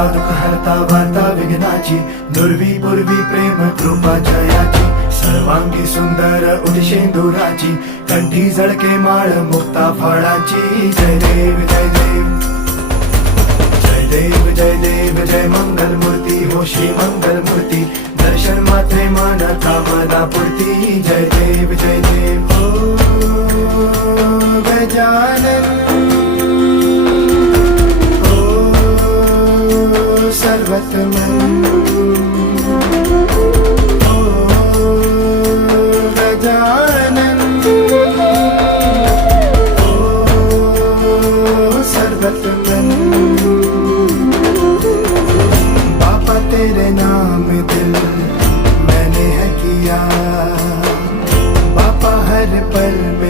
हरता दुःख हरता वार्ता विघ्नाची, दुर्वी पूर्वी प्रेम कृपा जयाची, सर्वांगी सुंदर उदिशेंदुराची, कंठी झळके माळ मुक्ता फळाची. जय देव जय देव जय देव जय देव जय मंगल मूर्ती हो श्री मंगल मूर्ती, दर्शन मात्रे मन कामना पूर्ती. जय देव जय देव हो गजानन हो सर्वतमन हो गजानन हो सर्वतमन. बाबा तेरे नाम दिल मैंने है किया, बाबा हर पल में